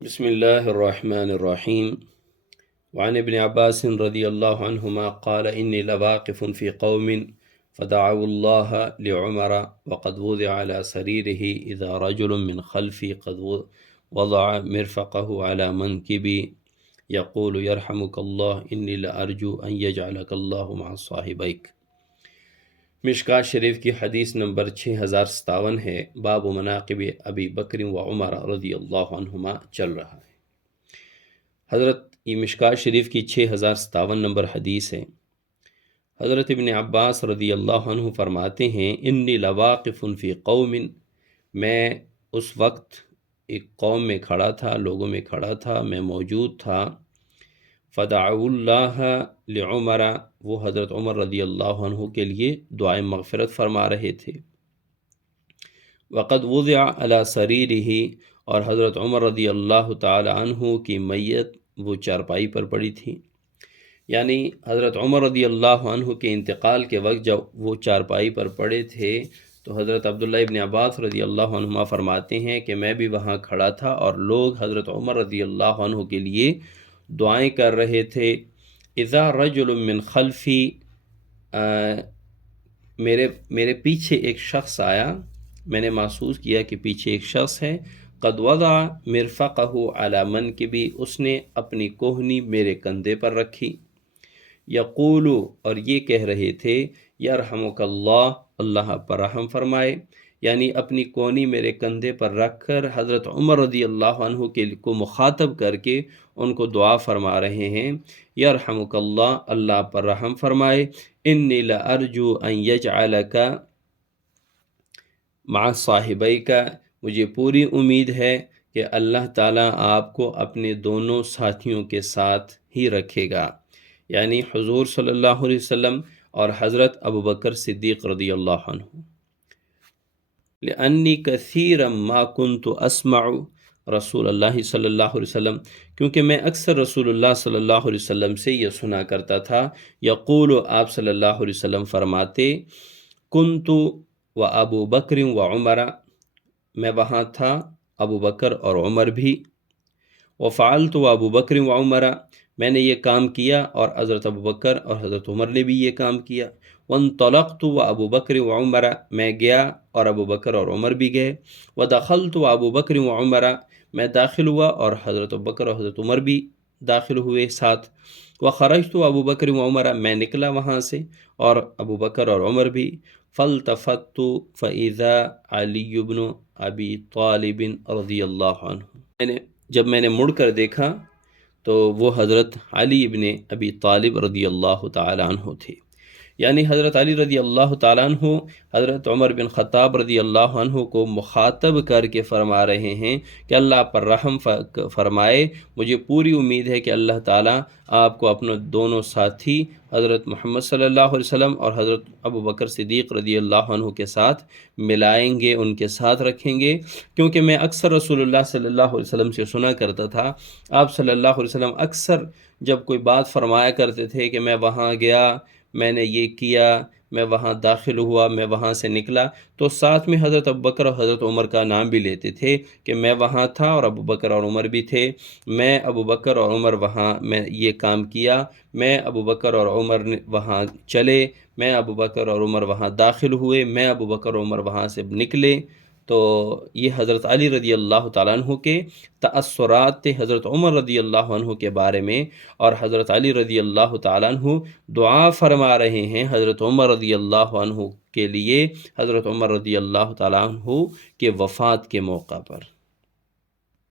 بسم الله الرحمن الرحيم. وعن ابن عباس رضي الله عنهما قال إني لواقف في قوم فدعوا الله لعمر وقد وضع على سريره إذا رجل من خلفي قد وضع مرفقه على منكبي يقول يرحمك الله إني لأرجو أن يجعلك الله مع صاحبيك۔ مشکات شریف کی حدیث نمبر 6057 ہے۔ باب مناقب ابی بکر و عمر رضی اللہ عنہما چل رہا ہے۔ حضرت یہ مشکات شریف کی 6057 نمبر حدیث ہے۔ حضرت ابن عباس رضی اللہ عنہ فرماتے ہیں انی لواقف فی قوم، میں اس وقت ایک قوم میں کھڑا تھا، لوگوں میں کھڑا تھا، میں موجود تھا۔ فدعوا اللہ لعمر، وہ حضرت عمر رضی اللہ عنہ کے لیے دعائے مغفرت فرما رہے تھے۔ وقد وضع علی سریرہ، اور حضرت عمر رضی اللہ تعالی عنہ کی میت وہ چارپائی پر پڑی تھی، یعنی حضرت عمر رضی اللہ عنہ کے انتقال کے وقت جب وہ چارپائی پر پڑے تھے تو حضرت عبداللہ ابن عباس رضی اللہ عنہما فرماتے ہیں کہ میں بھی وہاں کھڑا تھا اور لوگ حضرت عمر رضی اللہ عنہ کے لیے دعائیں کر رہے تھے۔ اذا رجل من خلفی، میرے پیچھے ایک شخص آیا، میں نے محسوس کیا کہ پیچھے ایک شخص ہے۔ قد وضع مرفقہ علی منکبی، اس نے اپنی کوہنی میرے کندھے پر رکھی۔ یقول، اور یہ کہہ رہے تھے یرحمک اللہ، اللہ پر رحم فرمائے، یعنی اپنی کونی میرے کندھے پر رکھ کر حضرت عمر رضی اللہ عنہ کو مخاطب کر کے ان کو دعا فرما رہے ہیں، یرحمک اللہ، اللہ پر رحم فرمائے، انی لارجو ان یجعلک مع صاحبیک، مجھے پوری امید ہے کہ اللہ تعالیٰ آپ کو اپنے دونوں ساتھیوں کے ساتھ ہی رکھے گا، یعنی حضور صلی اللہ علیہ وسلم اور حضرت ابوبکر صدیق رضی اللہ عنہ۔ لأنی کثیرا ما کنت اسمع رسول اللہ صلی اللہ علیہ وسلم، کیونکہ میں اکثر رسول اللہ صلی اللہ علیہ وسلم سے یہ سنا کرتا تھا، یقول، آپ صلی اللہ علیہ وسلم فرماتے، کنت و ابو بکر و عمر، میں وہاں تھا، ابو بکر اور عمر بھی، وفعلت و ابو بکر و عمر، میں نے یہ کام کیا اور حضرت ابو بکر اور حضرت عمر نے بھی یہ کام کیا۔ وانطلقت و ابو بکر و عمر، میں گیا اور ابو بکر اور عمر بھی گئے۔ ودخلت و ابو بکر و عمر، میں داخل ہوا اور حضرت ابو بکر اور حضرت عمر بھی داخل ہوئے ساتھ۔ وخرجت و ابو بکر و عمر، میں نکلا وہاں سے اور ابو بکر اور عمر بھی۔ فالتفت فاذا علی بن ابی طالب رضی اللہ عنہ، جب میں نے مڑ کر دیکھا تو وہ حضرت علی ابن ابی طالب رضی اللہ تعالی عنہ تھے، یعنی حضرت علی رضی اللہ تعالیٰ عنہ حضرت عمر بن خطاب رضی اللہ عنہ کو مخاطب کر کے فرما رہے ہیں کہ اللہ پر رحم فرمائے، مجھے پوری امید ہے کہ اللہ تعالیٰ آپ کو اپنے دونوں ساتھی حضرت محمد صلی اللہ علیہ وسلم اور حضرت ابو بکر صدیق رضی اللہ عنہ کے ساتھ ملائیں گے، ان کے ساتھ رکھیں گے، کیونکہ میں اکثر رسول اللہ صلی اللہ علیہ وسلم سے سنا کرتا تھا، آپ صلی اللہ علیہ وسلم اکثر جب کوئی بات فرمایا کرتے تھے کہ میں وہاں گیا، میں نے یہ کیا، میں وہاں داخل ہوا، میں وہاں سے نکلا، تو ساتھ میں حضرت ابو بکر اور حضرت عمر کا نام بھی لیتے تھے کہ میں وہاں تھا اور ابو بکر اور عمر بھی تھے، میں ابو بکر اور عمر وہاں میں یہ کام کیا، میں ابو بکر اور عمر وہاں چلے، میں ابو بکر اور عمر وہاں داخل ہوئے، میں ابو بکر اور عمر وہاں سے نکلے۔ تو یہ حضرت علی رضی اللہ تعالیٰ عنہ کے تأثرات تھے حضرت عمر رضی اللہ عنہ کے بارے میں، اور حضرت علی رضی اللہ تعالیٰ عنہ دعا فرما رہے ہیں حضرت عمر رضی اللہ عنہ کے لیے، حضرت عمر رضی اللہ تعالیٰ عنہ کے وفات کے موقع پر۔